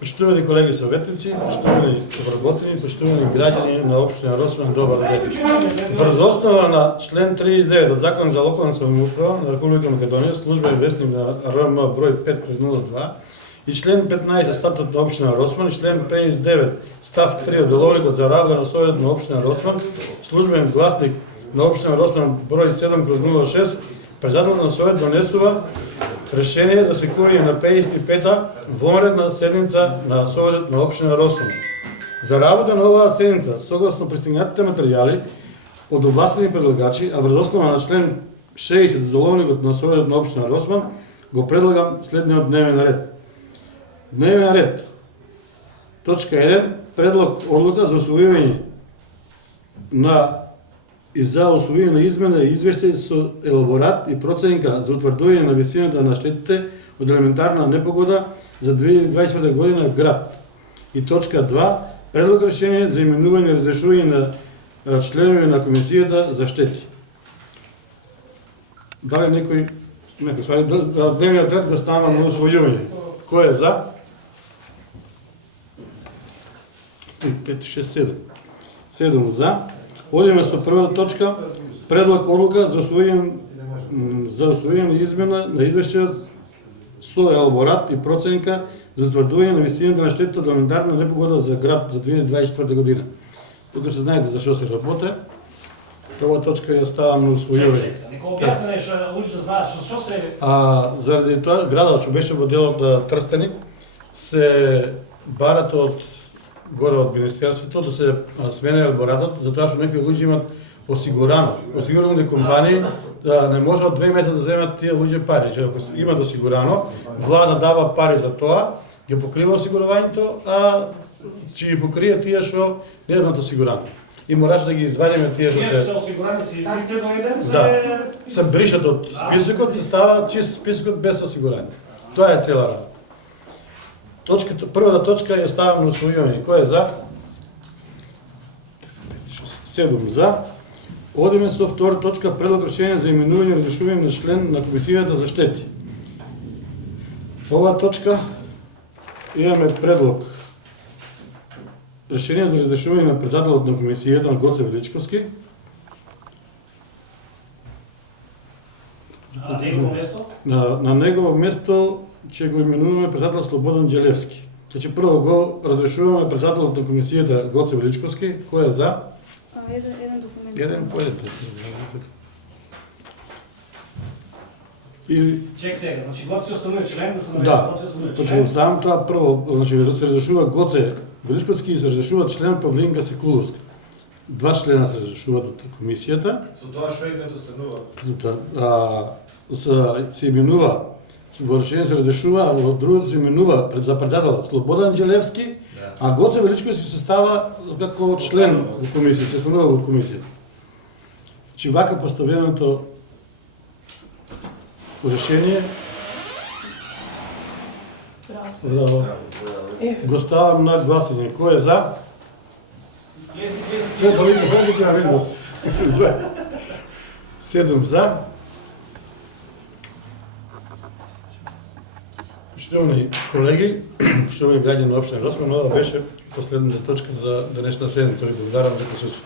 Почитувани колеги советници, почитувани вработени, почитувани граѓани на општина Росман, добар ден. Врз основа на член 39 од Законот за локална самоуправа на Република Македонија, службен вестник на РМ број 5/02 и член 15 статут на општина Росман и член 59 став 3 од деловникот за работа на Советот на општина Росман, службен гласник на општина Росман број 7/06, председателот на Совет донесува решение за свикување на 55-та вонредна седница на Советот на општина Росман. За работа на оваа седница, согласно пристигнатите материјали од овластени предлагачи, а врз основа на член 60 од деловникот на Советот на општина Росман, го предлагам следниот дневен ред. Дневен ред. Точка 1. Предлог одлука за усвојување на и за усвојување на измена и извештај со елаборат и проценка за утврдување на висината на штетите од елементарна непогода за 2020 година град. И точка 2. Предлог решение за именување и разрешување на членови на комисијата за штети. Дали некој ствари дневниот ред го ставам на усвојување? Кој е за? 5, 6, 7. 7 за. Одиме со првата точка, предлог одлука за усвојување измена на извештајот со елаборат и проценка за утврдување на висината на штетите од елементарна непогода за град за 2024 година. Тука се знаете за што се работи. Ова точка ја ставам на усвојување. Некој објасни што луѓето знаат што се заради тоа градот што беше во делот на Трстеник се барат од горе од Министерството да се смени елаборатот, затоа што некои луѓе имат осигурани компании да не можат 2 месеци да земат тие луѓе пари. Че ако имат осигурано, влада дава пари за тоа, ги покрива осигурувањето, а ќе ги покрие тие што не имат осигурано. И мораш да ги извадиме тие што се осигурани сите до еден се бришат од списокот, се става чист списокот без осигурување. Тоа е цела работа. Првата точка ја ставам на усвојување. Кој е за? 7 за. Одиме со втора точка, предлог решение за именување и разрешување на член на комисијата за штети. Оваа точка имаме предлог решение за разрешување на председателот на комисијата на Гоце Величковски. На негово место? На негово место ќе го именуваме председател Слободан Ѓелевски. Значи прво го разрешуваме председателот на комисијата Гоце Величковски. Кој е за? Еден документ. Еден поеден. И Чек сега, значи Гоце останува член да се наведе. да, Гоце останува значи член. сам тоа прво, значи се разрешува Гоце Величковски и се разрешува член Павлинка Секуловска. 2 члена се разрешуваат од комисијата. Со тоа што едното станува. Се именува во решение се разрешува, а во другото се именува за председател Слободан Ѓелевски, а Гоце Величковски се става како член во комисија, се станува во комисија. Значи вака поставеното решение го ставам на гласање. Кој е за? Се да видим, врзите на видос. 7 за. Почитувани колеги, почитувани граѓани на општина Росман, ова беше последната точка за денешна седница. Ви благодарам за присуствието.